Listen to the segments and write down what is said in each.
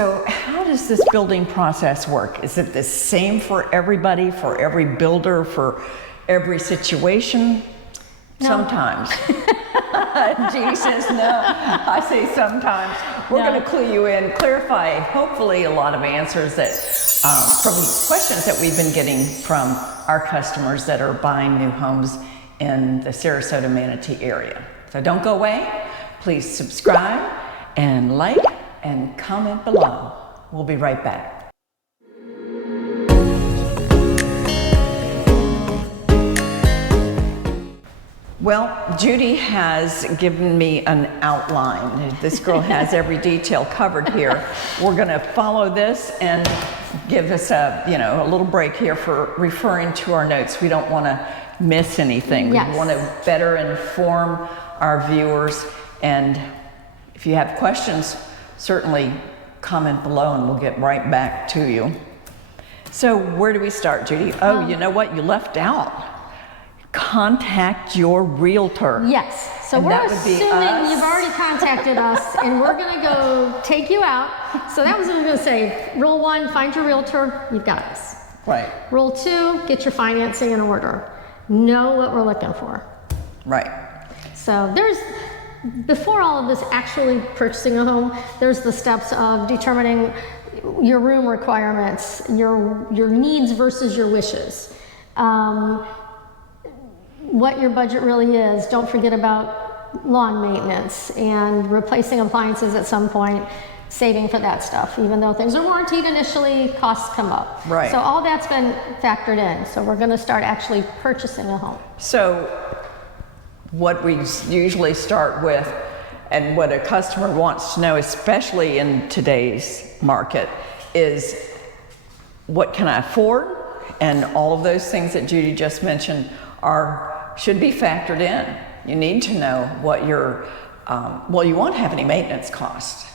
So how does this building process work? Is it the same for everybody, for every builder, for every situation? No. Sometimes. Jeannie says no. I say sometimes. We're going to clue you in, clarify hopefully a lot of answers that from questions that we've been getting from our customers that are buying new homes in the Sarasota Manatee area. So don't go away. Please subscribe and like and comment below. We'll be right back. Well, Judy has given me an outline. This girl has every detail covered here. We're going to follow this and give us a little break here for referring to our notes. We don't want to miss anything. Yes. We want to better inform our viewers. And if you have questions, certainly comment below and we'll get right back to you. So where do we start, Judy? Oh, you know what? You left out. Contact your realtor. Yes. So And we're that would be assuming us. you've already contacted us and we're going to go take you out. So that was what I was going to say. Rule 1, find your realtor. You've got us. Right. Rule 2, get your financing in order. Know what we're looking for. Right. So before all of this actually purchasing a home, there's the steps of determining your room requirements, your needs versus your wishes. What your budget really is. Don't forget about lawn maintenance and replacing appliances at some point, saving for that stuff. Even though things are warranted initially, costs come up. Right. So all that's been factored in. So we're going to start actually purchasing a home. So what we usually start with and what a customer wants to know, especially in today's market, is what can I afford? And all of those things that Judy just mentioned should be factored in. You need to know what you won't have any maintenance costs.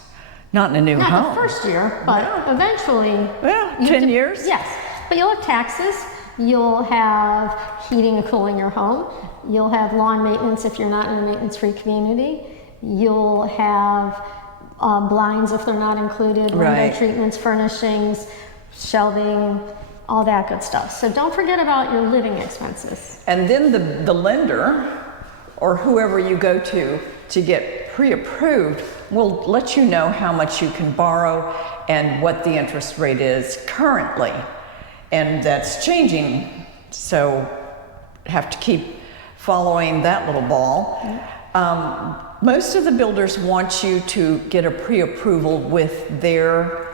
Not in a new home. Not the first year, but eventually. Yeah, 10 years? Yes, but you'll have taxes, you'll have heating and cooling your home, you'll have lawn maintenance if you're not in a maintenance-free community, you'll have blinds if they're not included, window treatments, furnishings, shelving, all that good stuff. So don't forget about your living expenses. And then the lender or whoever you go to get pre-approved will let you know how much you can borrow and what the interest rate is currently. And that's changing, so have to keep following that little ball. Most of the builders want you to get a pre-approval with their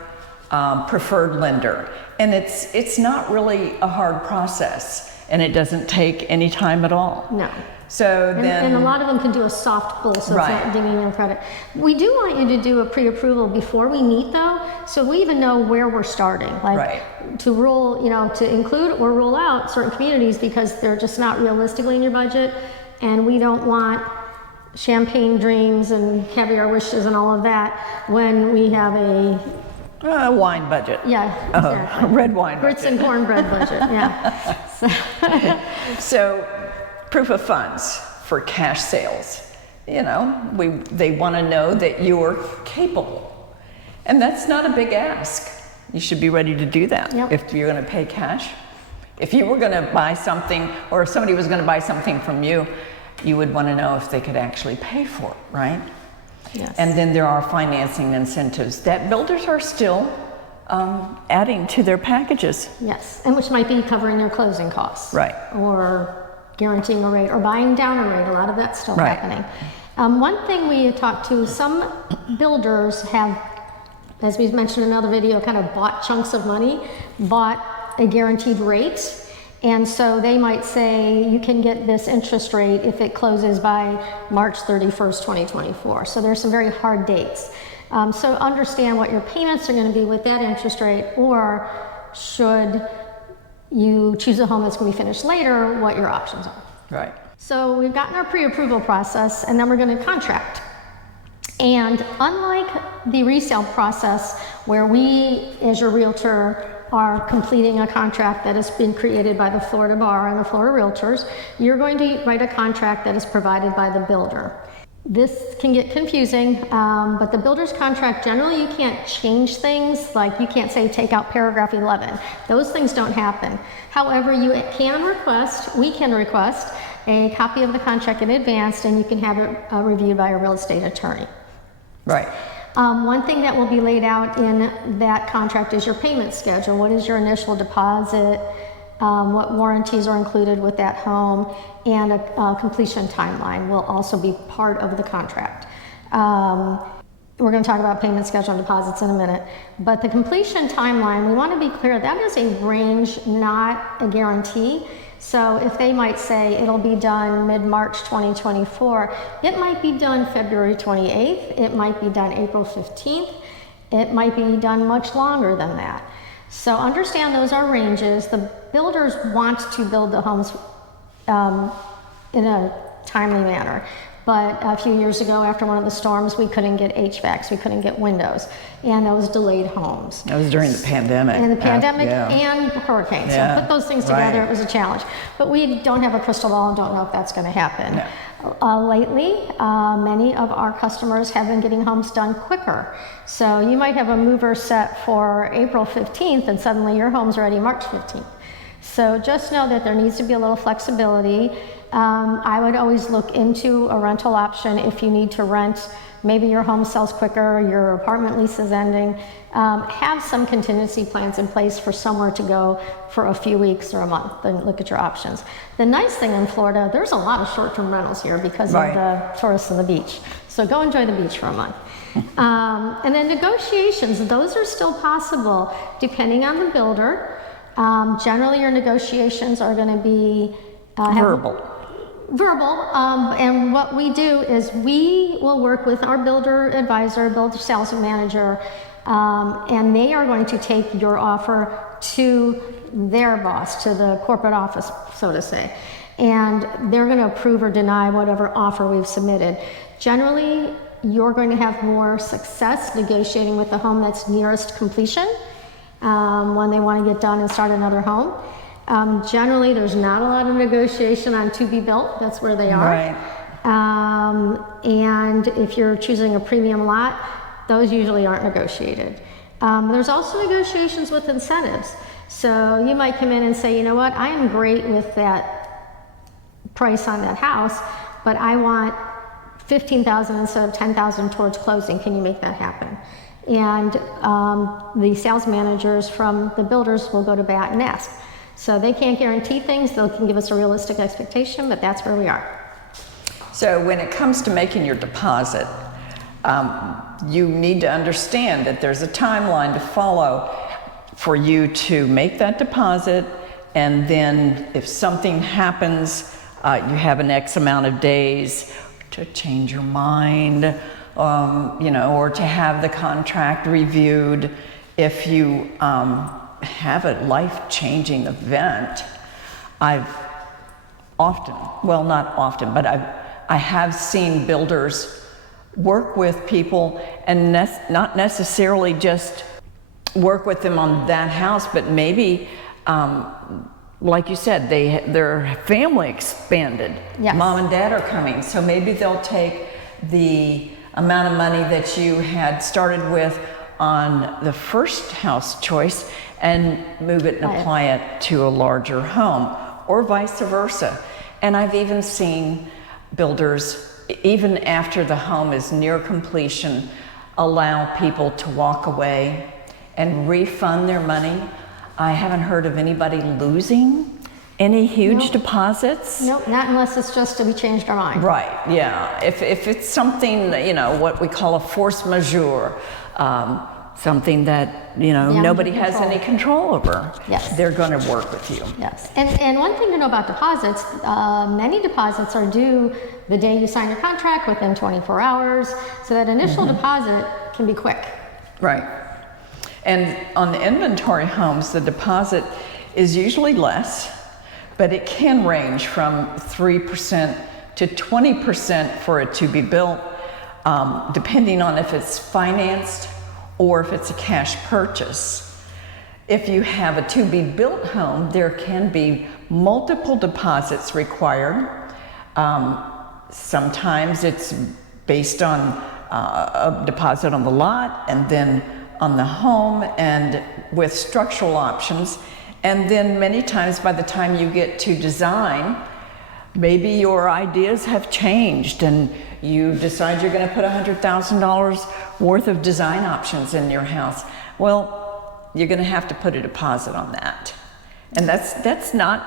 preferred lender. And it's not really a hard process, and it doesn't take any time at all. No. So and a lot of them can do a soft pull, so it's not dinging your credit. We do want you to do a pre-approval before we meet, though, so we even know where we're starting. Like to rule, to include or rule out certain communities because they're just not realistically in your budget, and we don't want champagne dreams and caviar wishes and all of that when we have a wine budget. Yeah, exactly. Red wine Grits budget. and cornbread budget, yeah. So, proof of funds for cash sales. They want to know that you're capable. And that's not a big ask. You should be ready to do that if you're going to pay cash. If you were going to buy something, or if somebody was going to buy something from you, you would want to know if they could actually pay for it, right? Yes. And then there are financing incentives that builders are still adding to their packages. Yes, and which might be covering their closing costs. Right. Or guaranteeing a rate, or buying down a rate. A lot of that's still happening. One thing we talked to, some builders have, as we've mentioned in another video, kind of bought chunks of money, bought a guaranteed rate. And so they might say, you can get this interest rate if it closes by March 31st, 2024. So there's some very hard dates. So understand what your payments are going to be with that interest rate, or should you choose a home that's going to be finished later, what your options are. Right. So we've gotten our pre-approval process, and then we're going to contract. And unlike the resale process, where we, as your realtor, are completing a contract that has been created by the Florida Bar and the Florida Realtors, you're going to write a contract that is provided by the builder. This can get confusing, but the builder's contract, generally you can't change things, like you can't say take out paragraph 11. Those things don't happen. However, we can request a copy of the contract in advance, and you can have it reviewed by a real estate attorney. Right. One thing that will be laid out in that contract is your payment schedule. What is your initial deposit? What warranties are included with that home, and a completion timeline will also be part of the contract. We're going to talk about payment schedule and deposits in a minute, but the completion timeline, we want to be clear, that is a range, not a guarantee. So if they might say it'll be done mid-March 2024, it might be done February 28th, it might be done April 15th, it might be done much longer than that. So understand those are ranges. The builders want to build the homes in a timely manner. But a few years ago, after one of the storms, we couldn't get HVACs, we couldn't get windows, and those delayed homes. That was during the pandemic. And the pandemic Yeah. and hurricanes. Yeah. So put those things together, it was a challenge. But we don't have a crystal ball and don't know if that's going to happen. No. Lately, many of our customers have been getting homes done quicker. So you might have a mover set for April 15th, and suddenly your home's ready March 15th. So just know that there needs to be a little flexibility. I would always look into a rental option if you need to rent. Maybe your home sells quicker, your apartment lease is ending. Have some contingency plans in place for somewhere to go for a few weeks or a month, and look at your options. The nice thing in Florida, there's a lot of short-term rentals here because of the tourists and the beach. So go enjoy the beach for a month. And then negotiations, those are still possible depending on the builder. Generally your negotiations are going to be verbal, and what we do is we will work with our builder advisor, builder sales manager, and they are going to take your offer to their boss, to the corporate office, so to say, and they're going to approve or deny whatever offer we've submitted. Generally, you're going to have more success negotiating with the home that's nearest completion when they want to get done and start another home. Generally, there's not a lot of negotiation on to be built. That's where they are. Right. And if you're choosing a premium lot, those usually aren't negotiated. There's also negotiations with incentives. So you might come in and say, you know what, I am great with that price on that house, but I want $15,000 instead of $10,000 towards closing. Can you make that happen? And the sales managers from the builders will go to bat and ask. So they can't guarantee things, they can give us a realistic expectation, but that's where we are. So when it comes to making your deposit, you need to understand that there's a timeline to follow for you to make that deposit, and then if something happens, you have an X amount of days to change your mind, or to have the contract reviewed. If you have a life-changing event, I've often, well, not often, but I have seen builders work with people and not necessarily just work with them on that house, but maybe, like you said, their family expanded. Yes. Mom and dad are coming, so maybe they'll take the amount of money that you had started with on the first house choice and move it and apply it to a larger home, or vice versa. And I've even seen builders, even after the home is near completion, allow people to walk away and refund their money. I haven't heard of anybody losing any huge deposits. Nope, not unless it's just we changed our mind. Right, yeah. If it's something, what we call a force majeure, something that, nobody has any control over. Yes. They're going to work with you. Yes, and one thing to know about deposits, many deposits are due the day you sign your contract, within 24 hours, so that initial deposit can be quick. Right. And on the inventory homes, the deposit is usually less, but it can range from 3% to 20% for it to be built, depending on if it's financed or if it's a cash purchase. If you have a to-be-built home, there can be multiple deposits required. Sometimes it's based on a deposit on the lot, and then on the home, and with structural options. And then many times by the time you get to design, maybe your ideas have changed and you decide you're going to put $100,000 worth of design options in your house. Well, you're going to have to put a deposit on that. And that's not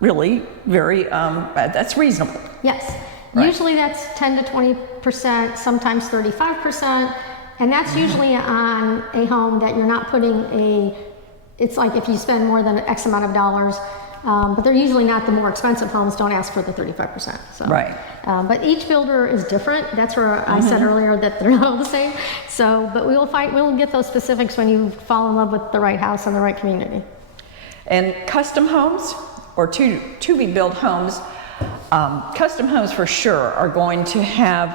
really very, that's reasonable. Yes. Right. Usually that's 10 to 20%, sometimes 35%. And that's usually on a home that you're not putting it's like if you spend more than X amount of dollars, but they're usually not the more expensive homes, don't ask for the 35%. So, right. But each builder is different. That's where I said earlier that they're not all the same. So, but we'll get those specifics when you fall in love with the right house and the right community. And custom homes or to-be-built homes, custom homes for sure are going to have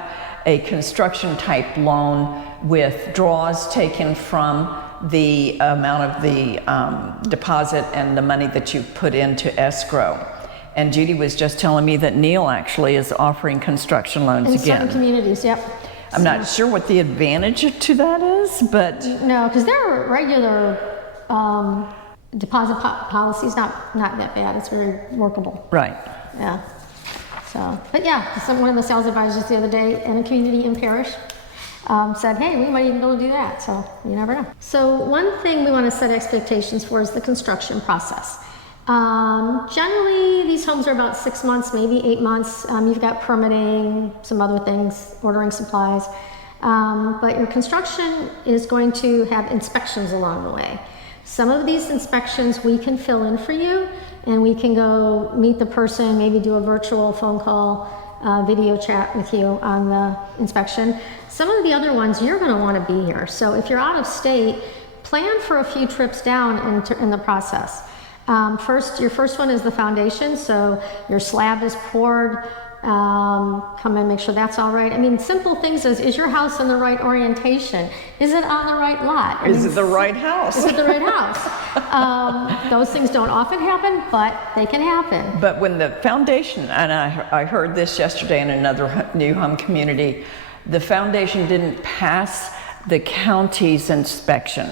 a construction type loan with draws taken from the amount of the deposit and the money that you put into escrow. And Judy was just telling me that Neil actually is offering construction loans In again. certain communities, yep. I'm not sure what the advantage to that is, but... No, because their regular deposit policy is not that bad. It's very workable. Right. Yeah. So, but yeah, one of the sales advisors the other day in a community in Parrish said, hey, we might even be able to do that. So you never know. So one thing we want to set expectations for is the construction process. Generally, these homes are about 6 months, maybe 8 months. You've got permitting, some other things, ordering supplies. But your construction is going to have inspections along the way. Some of these inspections we can fill in for you, and we can go meet the person, maybe do a virtual phone call, video chat with you on the inspection. Some of the other ones, you're going to want to be here. So if you're out of state, plan for a few trips down in the process. Your first one is the foundation. So your slab is poured. Come and make sure that's all right. I mean, simple things is your house in the right orientation? Is it on the right lot? Is it the right house? Is it the right house? Those things don't often happen, but they can happen. But when the foundation, and I heard this yesterday in another new home community, the foundation didn't pass the county's inspection.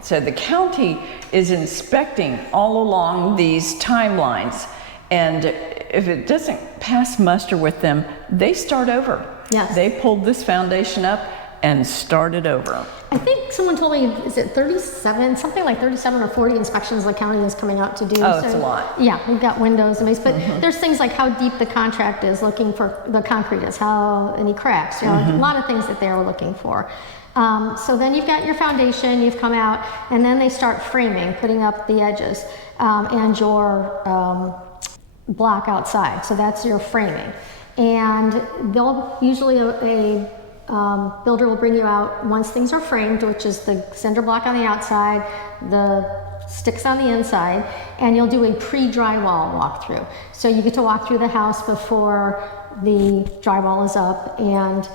So the county is inspecting all along these timelines. And if it doesn't pass muster with them, they start over. Yes. They pulled this foundation up and started over. I think someone told me, is it 37, something like 37 or 40 inspections the county is coming out to do. Oh, it's a lot. Yeah, we've got windows and but there's things like how deep the contract is looking for, the concrete is, how any cracks, a lot of things that they are looking for. So then you've got your foundation, you've come out, and then they start framing, putting up the edges, and your block outside. So that's your framing. And they'll usually a builder will bring you out once things are framed, which is the cinder block on the outside, the sticks on the inside, and you'll do a pre-drywall walkthrough. So you get to walk through the house before the drywall is up. And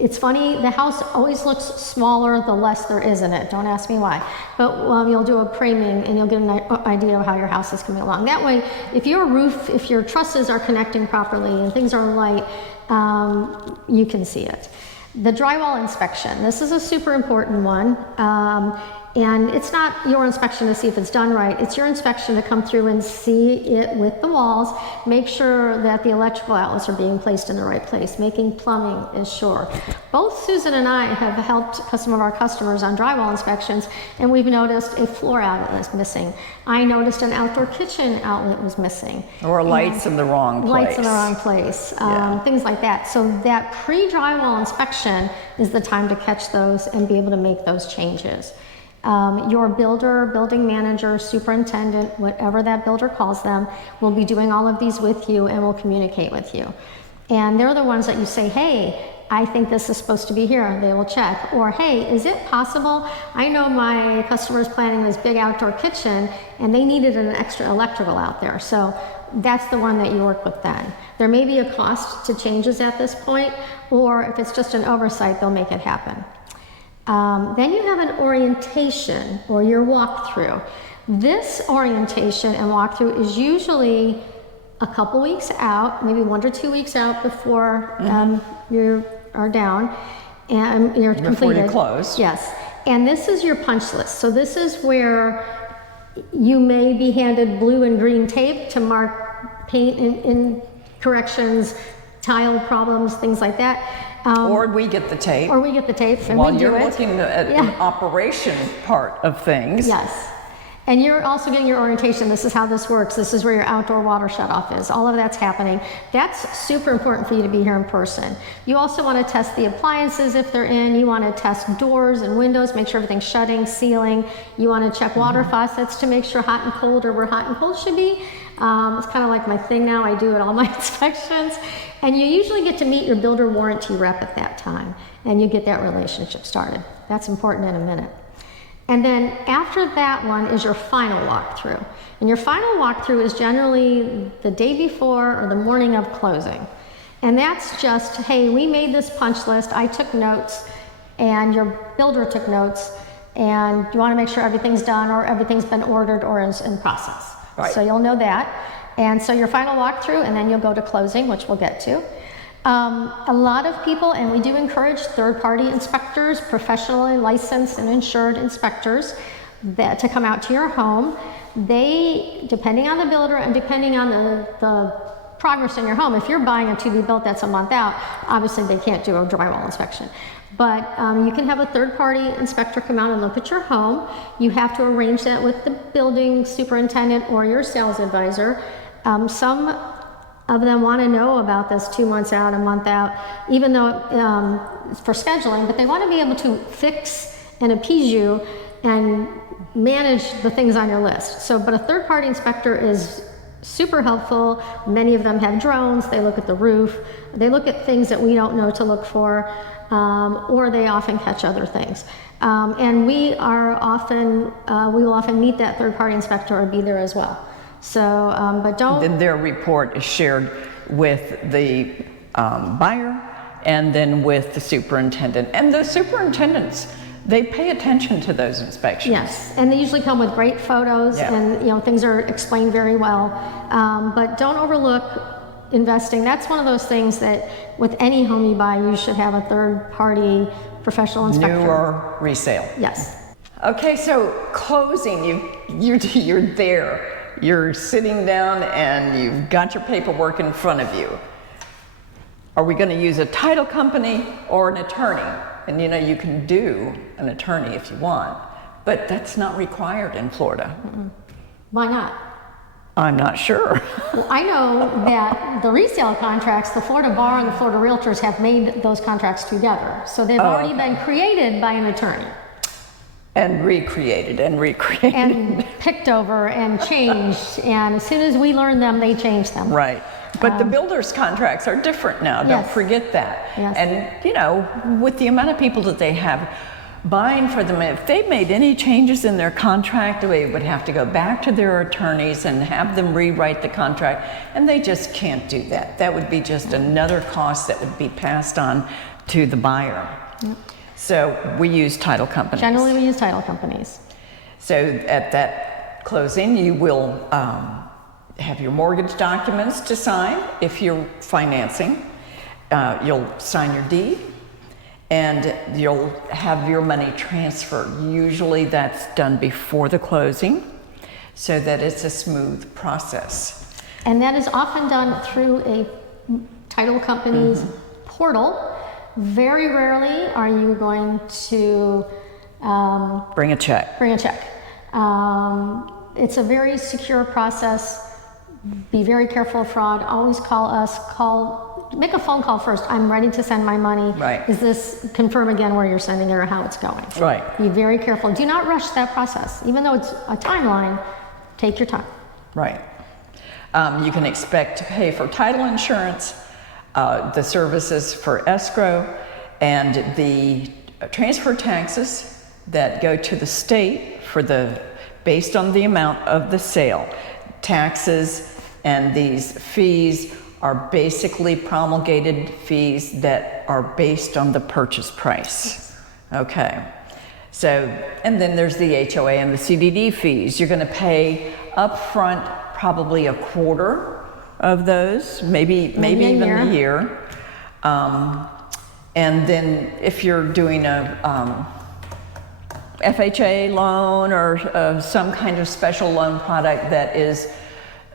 it's funny, the house always looks smaller the less there is in it. Don't ask me why. But you'll do a framing and you'll get an idea of how your house is coming along. That way, if your trusses are connecting properly and things are light, you can see it. The drywall inspection. This is a super important one. And it's not your inspection to see if it's done right. It's your inspection to come through and see it with the walls, make sure that the electrical outlets are being placed in the right place, making plumbing is sure. Both Susan and I have helped some of our customers on drywall inspections, and we've noticed a floor outlet is missing. I noticed an outdoor kitchen outlet was missing. Or lights in the wrong place. Lights in the wrong place, things like that. So that pre-drywall inspection is the time to catch those and be able to make those changes. Your builder, building manager, superintendent, whatever that builder calls them, will be doing all of these with you and will communicate with you. And they're the ones that you say, hey, I think this is supposed to be here. They will check. Or, hey, is it possible? I know my customer is planning this big outdoor kitchen and they needed an extra electrical out there. So that's the one that you work with then. There may be a cost to changes at this point, or if it's just an oversight, they'll make it happen. Then you have an orientation or your walkthrough. This orientation and walkthrough is usually a couple weeks out, maybe 1 to 2 weeks out before you are down and you're completed. Before you close. Yes. And this is your punch list. So this is where you may be handed blue and green tape to mark paint in corrections, tile problems, things like that. Or we get the tape. Or we get the tape and While we do you're it. looking at the operation part of things. Yes. And you're also getting your orientation. This is how this works. This is where your outdoor water shutoff is. All of that's happening. That's super important for you to be here in person. You also want to test the appliances if they're in. You want to test doors and windows, make sure everything's shutting, sealing. You want to check water faucets to make sure hot and cold are where hot and cold should be. It's kind of like my thing now. I do at all my inspections. And you usually get to meet your builder warranty rep at that time, and you get that relationship started. That's important in a minute. And then after that one is your final walkthrough. And your final walkthrough is generally the day before or the morning of closing. And that's just, hey, we made this punch list, I took notes, and your builder took notes, and you want to make sure everything's done or everything's been ordered or is in process. Right. So you'll know that. And so your final walkthrough, and then you'll go to closing, which we'll get to. A lot of people, and we do encourage third-party inspectors, professionally licensed and insured inspectors, that to come out to your home. They, depending on the builder and depending on the progress in your home, if you're buying a to-be built that's a month out, obviously they can't do a drywall inspection. But you can have a third-party inspector come out and look at your home. You have to arrange that with the building superintendent or your sales advisor. Some of them want to know about this 2 months out, a month out, even though it's for scheduling, but they want to be able to fix and appease you and manage the things on your list. So, but a third-party inspector is super helpful. Many of them have drones. They look at the roof. They look at things that we don't know to look for, or they often catch other things. And we will often meet that third-party inspector or be there as well. So, but don't. Then their report is shared with the buyer and then with the superintendent. And the superintendents, they pay attention to those inspections. Yes, and they usually come with great photos, and things are explained very well. But don't overlook investing. That's one of those things that with any home you buy, you should have a third-party professional inspector. New or resale. Yes. Okay, so closing, you're there. You're sitting down and you've got your paperwork in front of you. Are we going to use a title company or an attorney? And you can do an attorney if you want, but that's not required in Florida. Why not? I'm not sure. Well, I know that the resale contracts, the Florida Bar and the Florida Realtors have made those contracts together. So they've already been created by an attorney. And recreated and recreated. And picked over and changed. And as soon as we learn them, they change them. Right. But the builders' contracts are different now. Don't forget that. Yes. And, with the amount of people that they have buying for them, if they made any changes in their contract, they would have to go back to their attorneys and have them rewrite the contract. And they just can't do that. That would be just another cost that would be passed on to the buyer. Yep. So we use title companies. Generally, we use title companies. So at that closing, you will have your mortgage documents to sign if you're financing. You'll sign your deed, and you'll have your money transferred. Usually that's done before the closing so that it's a smooth process. And that is often done through a title company's portal. Very rarely are you going to bring a check. It's a very secure process. Be very careful of fraud. Always call us. Make a phone call first. I'm ready to send my money. Right. Is this, confirm again where you're sending it or how it's going. Right. Be very careful. Do not rush that process. Even though it's a timeline, take your time. Right. You can expect to pay for title insurance, the services for escrow, and the transfer taxes that go to the state based on the amount of the sale. Taxes and these fees are basically promulgated fees that are based on the purchase price. Okay. So, and then there's the HOA and the CDD fees. You're going to pay upfront probably a quarter of those, maybe a even year. a year. And then if you're doing a FHA loan or some kind of special loan product that is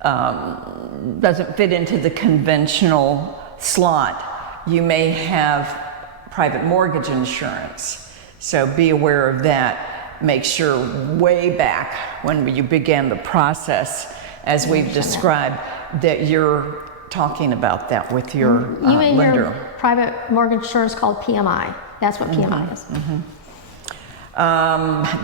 doesn't fit into the conventional slot, you may have private mortgage insurance. So be aware of that. Make sure way back when you began the process, as we've described, that you're talking about that with your You may lender. hear private mortgage insurance called PMI. That's what PMI is.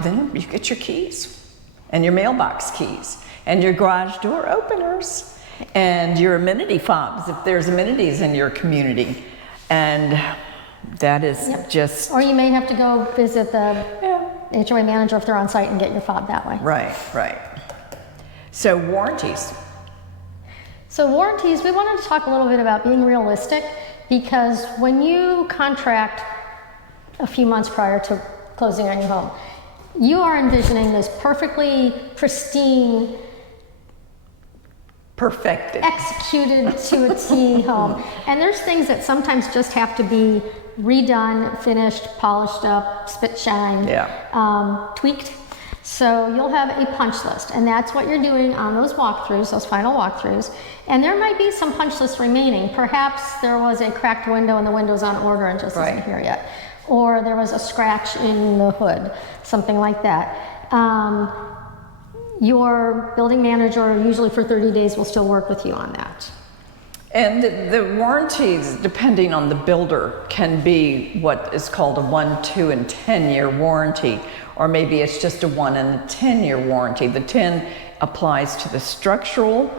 Then you get your keys and your mailbox keys and your garage door openers and your amenity fobs if there's amenities in your community. And that is just... Or you may have to go visit the HOA manager if they're on site and get your fob that way. Right. So warranties. So warranties, we wanted to talk a little bit about being realistic, because when you contract a few months prior to closing on your home, you are envisioning this perfectly pristine, Perfected. executed to a T home. And there's things that sometimes just have to be redone, finished, polished up, spit shine, tweaked. So you'll have a punch list, and that's what you're doing on those walkthroughs, those final walkthroughs. And there might be some punch lists remaining. Perhaps there was a cracked window and the window's on order and just isn't here yet. Or there was a scratch in the hood, something like that. Your building manager, usually for 30 days, will still work with you on that. And the warranties, depending on the builder, can be what is called a 1, 2, and 10-year warranty, or maybe it's just a 1 and a 10-year warranty. The 10 applies to the structural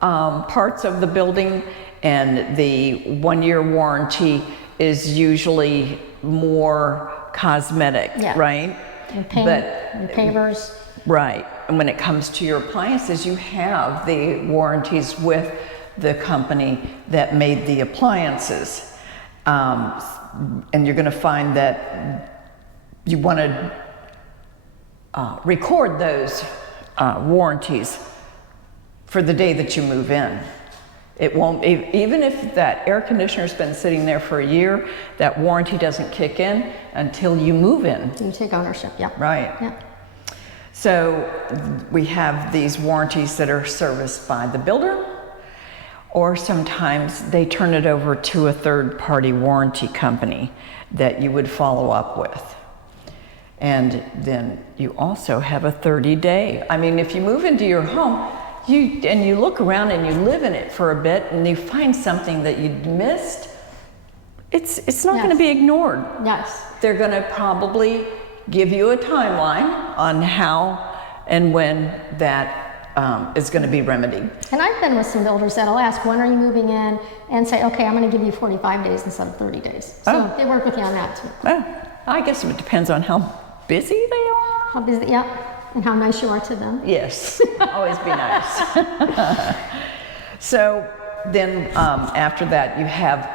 parts of the building, and the 1-year warranty is usually more cosmetic, right? And paint, and pavers. Right. And when it comes to your appliances, you have the warranties with the company that made the appliances. And you're going to find that you want to record those warranties for the day that you move in. It won't, even if that air conditioner's been sitting there for a year, that warranty doesn't kick in until you move in. You take ownership, Right. So we have these warranties that are serviced by the builder, or sometimes they turn it over to a third-party warranty company that you would follow up with. And then you also have a 30-day. I mean, if you move into your home, you look around and you live in it for a bit and you find something that you missed, it's not going to be ignored. They're going to probably give you a timeline on how and when that is going to be remedied. And I've been with some builders that'll ask, when are you moving in? And say, okay, I'm going to give you 45 days instead of 30 days. So they work with you on that too. I guess it depends on how busy they are. How busy, and how nice you are to them. Yes, always be nice. So then after that you have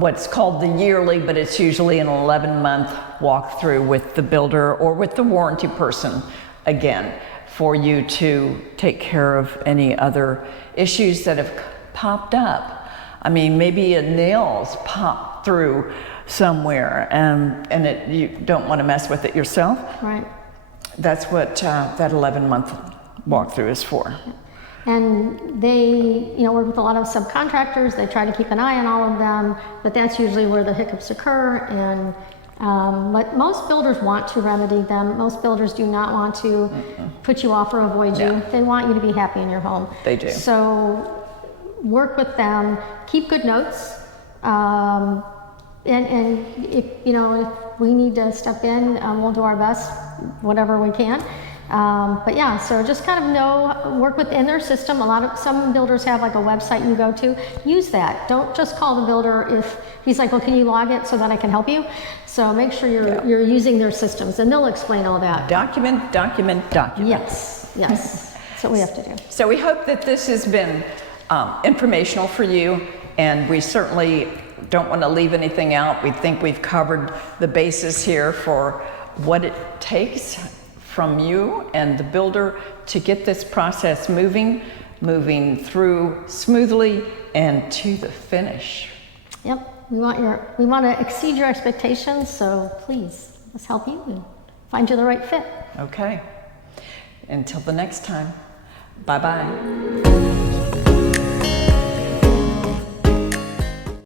what's called the yearly, but it's usually an 11-month walkthrough with the builder or with the warranty person, again, for you to take care of any other issues that have popped up. I mean, maybe a nail's popped through somewhere and you don't want to mess with it yourself. Right. That's what that 11-month walkthrough is for. And they, work with a lot of subcontractors. They try to keep an eye on all of them, but that's usually where the hiccups occur. And but most builders want to remedy them. Most builders do not want to put you off or avoid you. They want you to be happy in your home. They do. So work with them. Keep good notes. And if if we need to step in, we'll do our best, whatever we can. But yeah, so just kind of work within their system. Some builders have like a website you go to. Use that. Don't just call the builder if he's like, well, can you log it so that I can help you? So make sure you're using their systems, and they'll explain all that. Document. Yes. That's what we have to do. So we hope that this has been informational for you, and we certainly don't want to leave anything out. We think we've covered the basis here for what it takes from you and the builder to get this process moving. moving through smoothly and to the finish. Yep, we want to exceed your expectations, so please, let's help you and find you the right fit. Okay. Until the next time, bye-bye.